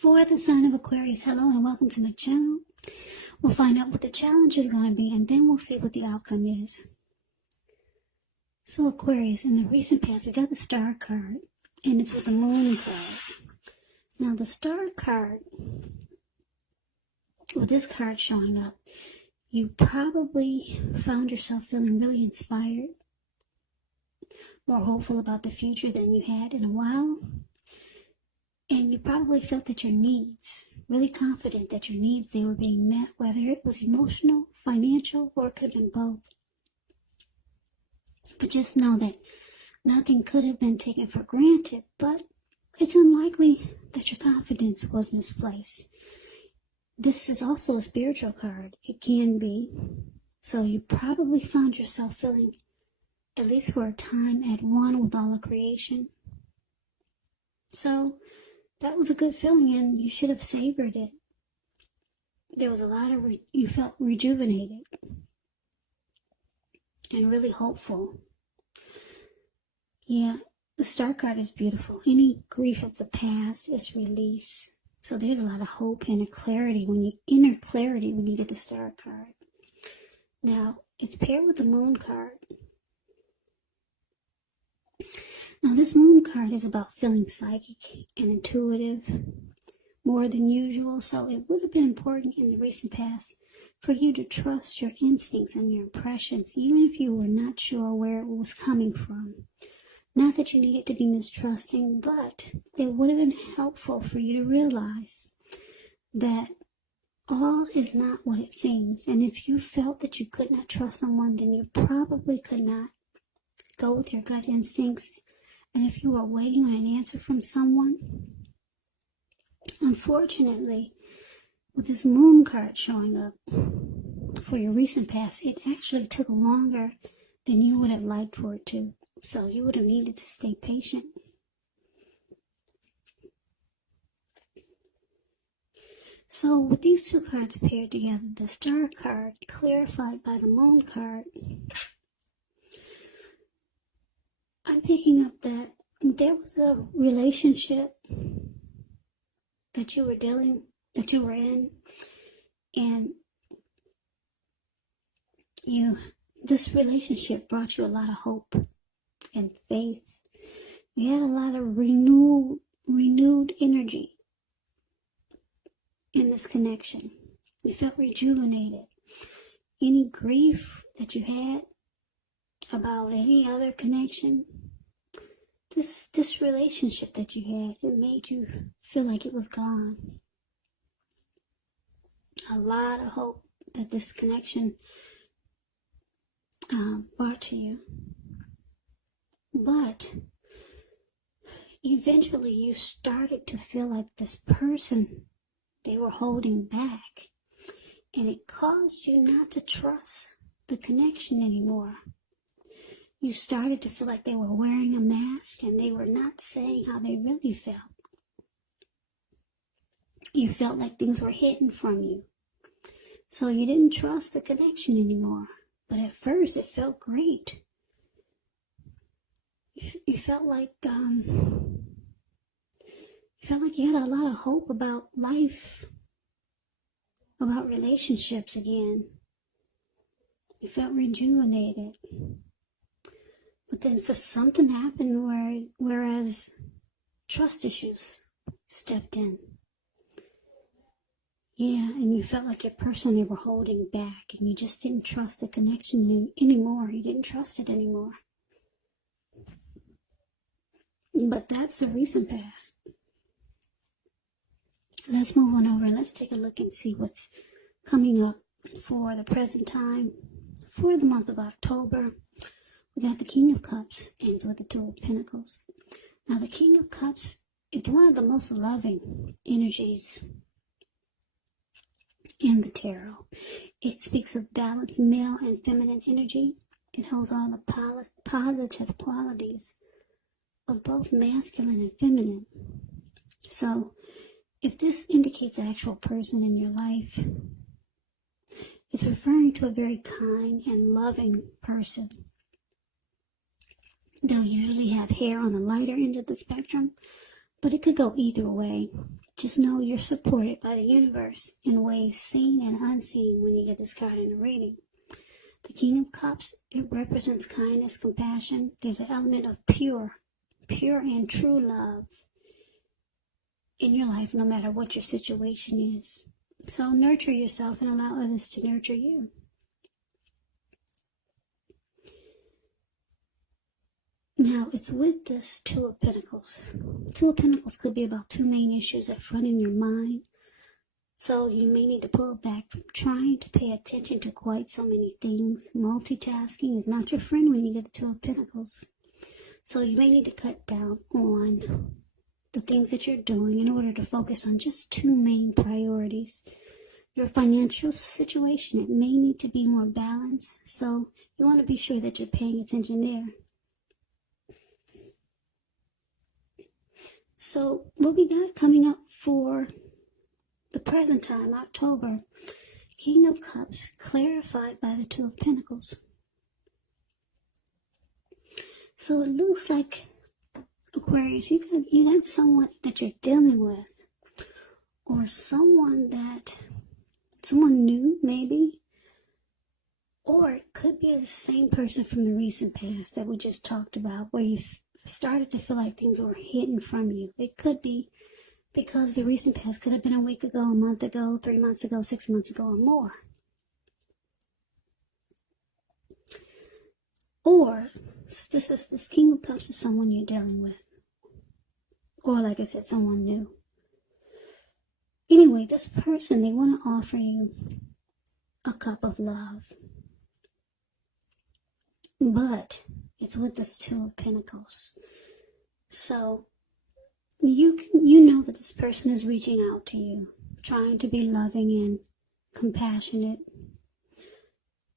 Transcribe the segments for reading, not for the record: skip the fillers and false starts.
For the sign of Aquarius, hello and welcome to my channel. We'll find out what the challenge is going to be and then we'll see what the outcome is. So Aquarius, in the recent past, we got the Star card and it's with the Moon card. Now the Star card, with this card showing up, you probably found yourself feeling really inspired, more hopeful about the future than you had in a while. And you probably felt that your needs, really confident that your needs, they were being met, whether it was emotional, financial, or it could have been both. But just know that nothing could have been taken for granted, but it's unlikely that your confidence was misplaced. This is also a spiritual card. It can be. So you probably found yourself feeling, at least for a time, at one with all of creation. So that was a good feeling and you should have savored it. There was a lot of, you felt rejuvenated and really hopeful. Yeah, the Star card is beautiful. Any grief of the past is released. So there's a lot of hope and a clarity inner clarity when you get the Star card. Now, it's paired with the Moon card. Now, this Moon card is about feeling psychic and intuitive more than usual, so it would have been important in the recent past for you to trust your instincts and your impressions, even if you were not sure where it was coming from. Not that you needed to be mistrusting, but it would have been helpful for you to realize that all is not what it seems. And if you felt that you could not trust someone, then you probably could not go with your gut instincts. And if you are waiting on an answer from someone, unfortunately, with this Moon card showing up for your recent past, it actually took longer than you would have liked for it to. So you would have needed to stay patient. So with these two cards paired together, the Star card clarified by the Moon card, I'm picking up that there was a relationship that you were in, and this relationship brought you a lot of hope and faith. You had a lot of renewed energy in this connection. You felt rejuvenated. Any grief that you had about any other connection, this relationship that you had, it made you feel like it was gone. A lot of hope that this connection brought to you. But eventually you started to feel like this person, they were holding back, and it caused you not to trust the connection anymore. You started to feel like they were wearing a mask and they were not saying how they really felt. You felt like things were hidden from you. So you didn't trust the connection anymore. But at first it felt great. You felt like you had a lot of hope about life, about relationships again. You felt rejuvenated. But then for something happened whereas trust issues stepped in. Yeah, and you felt like your person, they were holding back and you just didn't trust the connection anymore. You didn't trust it anymore. But that's the recent past. Let's move on over and let's take a look and see what's coming up for the present time for the month of October. We got the King of Cups, ends with the Two of Pentacles. Now the King of Cups, it's one of the most loving energies in the tarot. It speaks of balanced male and feminine energy. It holds all the positive qualities of both masculine and feminine. So if this indicates an actual person in your life, it's referring to a very kind and loving person. They'll usually have hair on the lighter end of the spectrum, But it could go either way. Just know you're supported by the universe in ways seen and unseen when you get this card in a reading. The King of Cups, it represents kindness, compassion. There's an element of pure and true love in your life, no matter what your situation is. So nurture yourself and allow others to nurture you. Now, it's with this Two of Pentacles. Two of Pentacles could be about two main issues at front in your mind. So you may need to pull back from trying to pay attention to quite so many things. Multitasking is not your friend when you get the Two of Pentacles. So you may need to cut down on the things that you're doing in order to focus on just two main priorities. Your financial situation, it may need to be more balanced, so you want to be sure that you're paying attention there. So what we got coming up for the present time, October, King of Cups, clarified by the Two of Pentacles. So it looks like, Aquarius, you got someone that you're dealing with, or someone new maybe, or it could be the same person from the recent past that we just talked about, where you've started to feel like things were hidden from you. It could be because the recent past could have been a week ago, a month ago, 3 months ago, 6 months ago, or more. Or this King of Cups is someone you're dealing with. Or like I said, someone new. Anyway, this person, they want to offer you a cup of love. But it's with this Two of Pentacles. So you know that this person is reaching out to you, trying to be loving and compassionate.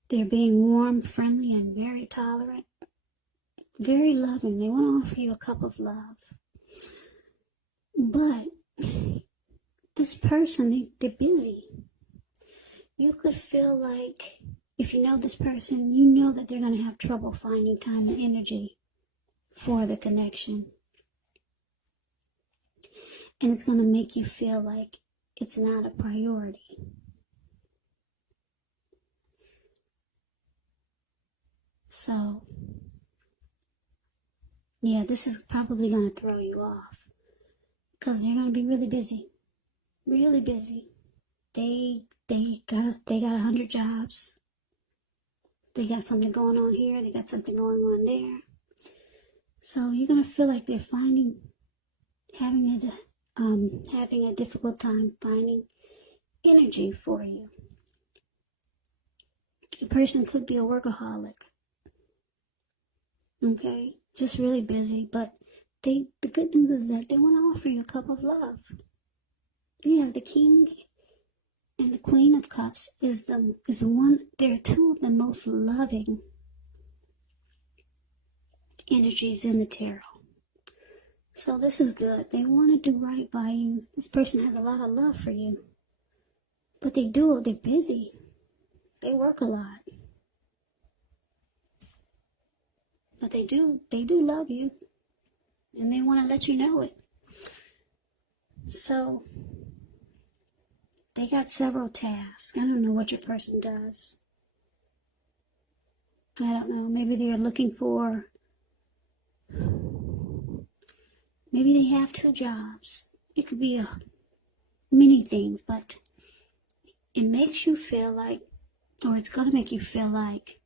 They're being warm, friendly, and very tolerant. Very loving. They want to offer you a cup of love. But this person, they're busy. You could feel like, if you know this person, you know that they're going to have trouble finding time and energy for the connection. And it's going to make you feel like it's not a priority. So, yeah, this is probably going to throw you off. Because they're going to be really busy. Really busy. They got 100 jobs. They got something going on here. They got something going on there. So you're going to feel like they're having a difficult time finding energy for you. A person could be a workaholic. Okay? Just really busy. But the good news is that they want to offer you a cup of love. Yeah, the King and the Queen of Cups they're two of the most loving energies in the tarot. So this is good. They want to do right by you. This person has a lot of love for you. But they're busy. They work a lot. But they do love you. And they want to let you know it. So they got several tasks. I don't know what your person does. I don't know. Maybe they're looking for... Maybe they have 2 jobs. It could be many things, but it makes you feel like, or it's going to make you feel like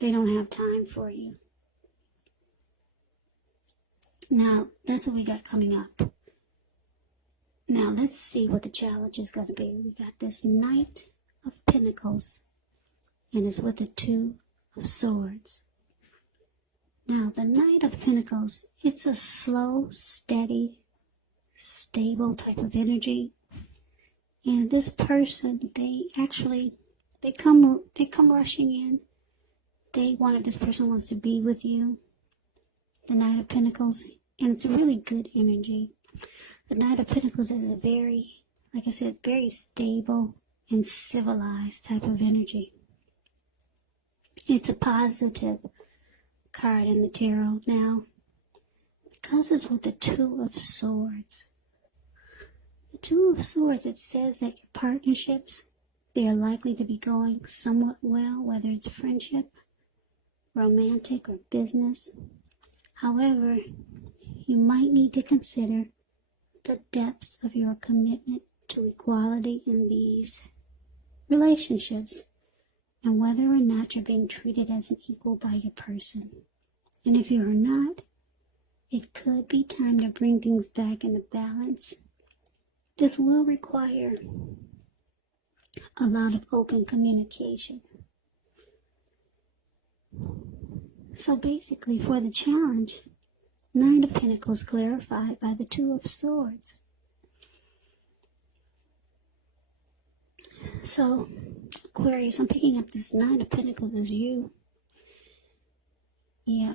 they don't have time for you. Now, that's what we got coming up. Now, let's see what the challenge is going to be. We got this Knight of Pentacles, and it's with the Two of Swords. Now, the Knight of Pentacles, it's a slow, steady, stable type of energy. And this person, they come rushing in. This person wants to be with you. The Knight of Pentacles, and it's a really good energy. The Knight of Pentacles is a very, like I said, very stable and civilized type of energy. It's a positive card in the tarot. Now, Because it's with the Two of Swords. The Two of Swords, it says that your partnerships, they are likely to be going somewhat well, whether it's friendship, romantic, or business. However, you might need to consider the depths of your commitment to equality in these relationships and whether or not you're being treated as an equal by your person. And if you are not, it could be time to bring things back into balance. This will require a lot of open communication. So basically, for the challenge, Nine of Pentacles clarified by the Two of Swords. So, Aquarius, I'm picking up this Nine of Pentacles as you. Yeah.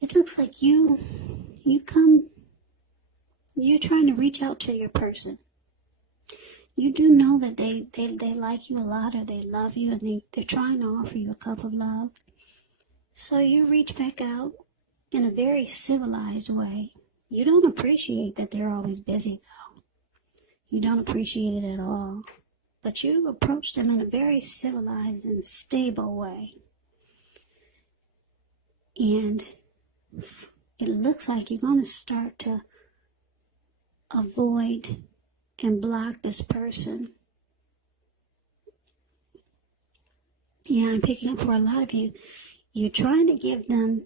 It looks like you're trying to reach out to your person. You do know that they like you a lot, or they love you, and they're trying to offer you a cup of love. So you reach back out in a very civilized way. You don't appreciate that they're always busy, though. You don't appreciate it at all. But you approach them in a very civilized and stable way. And it looks like you're going to start to avoid and block this person. Yeah, I'm picking up for a lot of you. You're trying to give them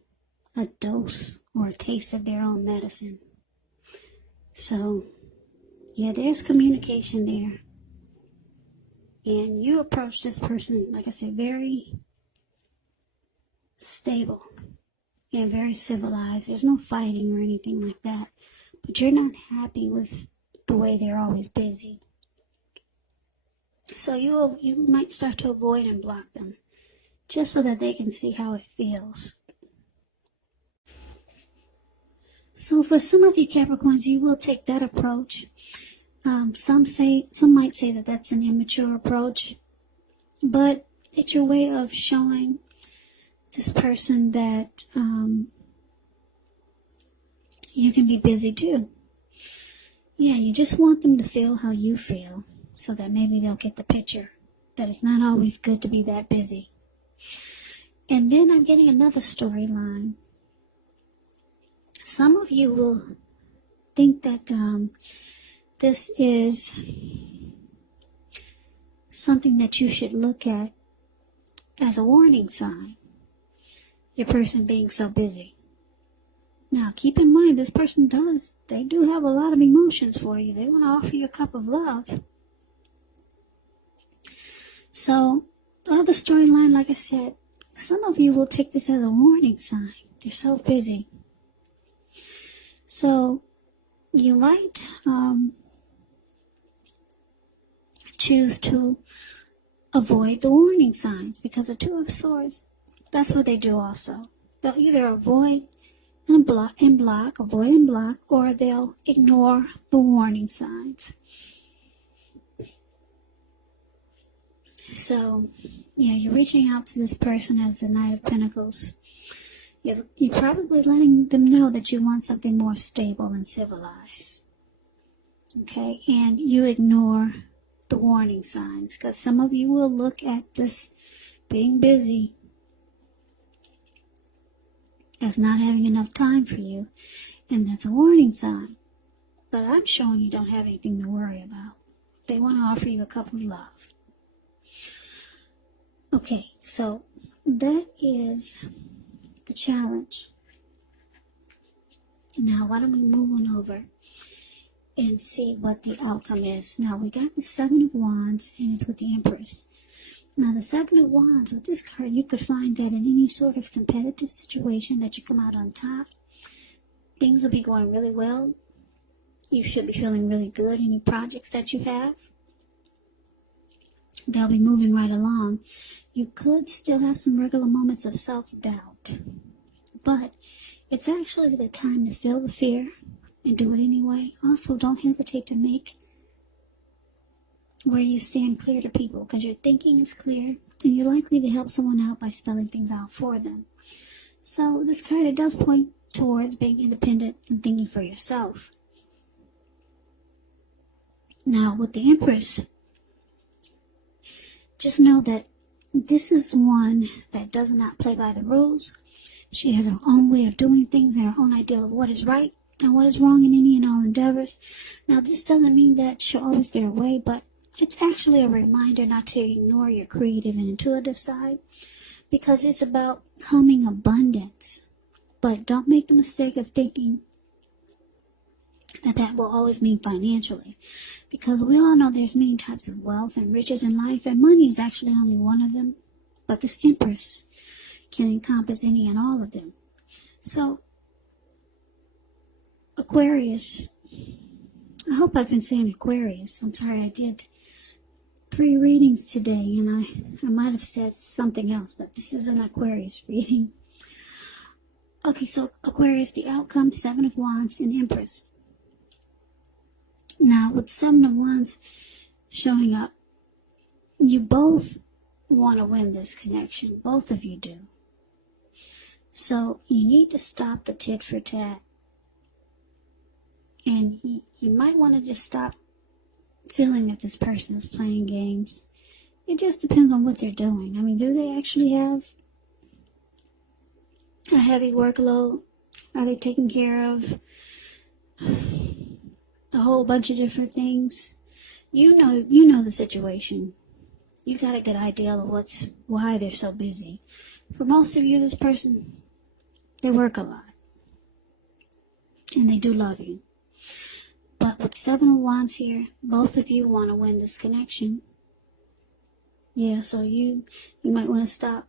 a dose or a taste of their own medicine. So, yeah, there's communication there. And you approach this person, like I said, very stable and very civilized. There's no fighting or anything like that. But you're not happy with the way they're always busy. So you might start to avoid and block them, just so that they can see how it feels. So for some of you Capricorns, you will take that approach. Some might say that that's an immature approach, but it's your way of showing this person that you can be busy too. Yeah, you just want them to feel how you feel, so that maybe they'll get the picture that it's not always good to be that busy. And then I'm getting another storyline. Some of you will think that this is something that you should look at as a warning sign. Your person being so busy. Now, keep in mind, this person they do have a lot of emotions for you. They want to offer you a cup of love. So, the other storyline, like I said, some of you will take this as a warning sign. They're so busy. So, you might choose to avoid the warning signs, because the Two of Swords, that's what they do also. They'll either avoid and block, or they'll ignore the warning signs. So, yeah, you're reaching out to this person as the Knight of Pentacles. You're probably letting them know that you want something more stable and civilized. Okay, and you ignore the warning signs, because some of you will look at this being busy as not having enough time for you, and that's a warning sign. But I'm showing you don't have anything to worry about. They want to offer you a cup of love. Okay, so that is the challenge. Now, why don't we move on over and see what the outcome is. Now, we got the Seven of Wands, and it's with the Empress. Now, the Seven of Wands, with this card, you could find that in any sort of competitive situation that you come out on top, things will be going really well. You should be feeling really good. Any projects that you have, they'll be moving right along. You could still have some regular moments of self-doubt, but it's actually the time to feel the fear and do it anyway. Also, don't hesitate to make where you stand clear to people, because your thinking is clear and you're likely to help someone out by spelling things out for them. So this card, it does point towards being independent and thinking for yourself. Now, with the Empress, just know that this is one that does not play by the rules. She has her own way of doing things and her own idea of what is right and what is wrong in any and all endeavors. Now, this doesn't mean that she'll always get her way, but it's actually a reminder not to ignore your creative and intuitive side, because it's about coming abundance. But don't make the mistake of thinking that will always mean financially, because we all know there's many types of wealth and riches in life, and money is actually only one of them. But this Empress can encompass any and all of them. So, Aquarius, I hope I've been saying Aquarius. I'm sorry, I did 3 readings today, and I might have said something else, but this is an Aquarius reading. Okay, so Aquarius, the outcome, 7 of Wands and Empress. Now, with 7 of Wands showing up, you both want to win this connection. Both of you do. So, you need to stop the tit for tat. And you might want to just stop feeling that this person is playing games. It just depends on what they're doing. I mean, do they actually have a heavy workload? Are they taking care of a whole bunch of different things? You know the situation. You got a good idea of why they're so busy. For most of you, this person, they work a lot. And they do love you. But with 7 of Wands here, both of you want to win this connection. Yeah, so you might want to stop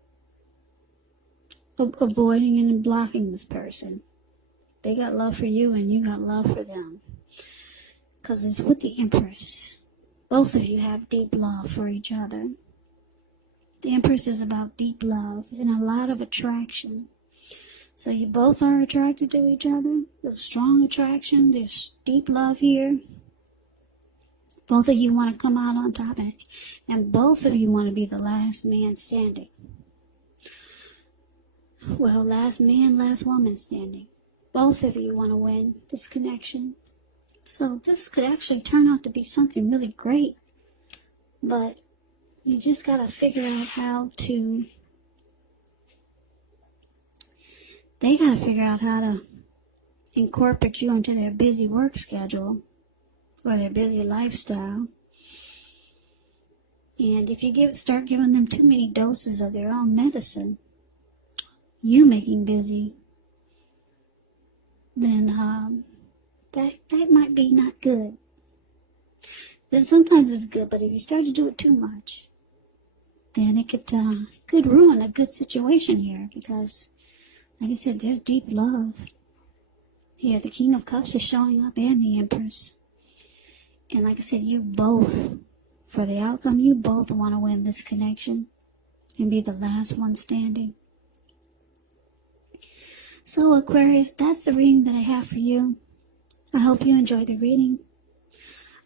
avoiding and blocking this person. They got love for you and you got love for them. Because it's with the Empress. Both of you have deep love for each other. The Empress is about deep love and a lot of attraction. So you both are attracted to each other. There's strong attraction. There's deep love here. Both of you want to come out on top of it. And both of you want to be the last man standing. Well, last man, last woman standing. Both of you want to win this connection. So this could actually turn out to be something really great. But you just got to figure out how to... They got to figure out how to incorporate you into their busy work schedule or their busy lifestyle. And if you start giving them too many doses of their own medicine, you making busy, then that might be not good. Then sometimes it's good, but if you start to do it too much, then it could ruin a good situation here, because like I said, there's deep love. Here, the King of Cups is showing up and the Empress. And like I said, you both, for the outcome, you both want to win this connection and be the last one standing. So Aquarius, that's the reading that I have for you. I hope you enjoyed the reading.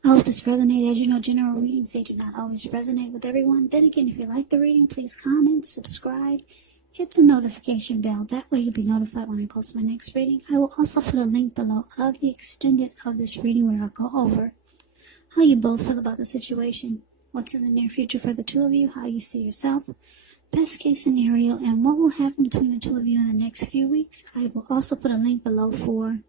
I hope this resonated. As you know, general readings, they do not always resonate with everyone. Then again, if you like the reading, please comment, subscribe. Hit the notification bell. That way you'll be notified when I post my next reading. I will also put a link below of the extended of this reading where I'll go over how you both feel about the situation, what's in the near future for the two of you, how you see yourself, best case scenario, and what will happen between the two of you in the next few weeks. I will also put a link below for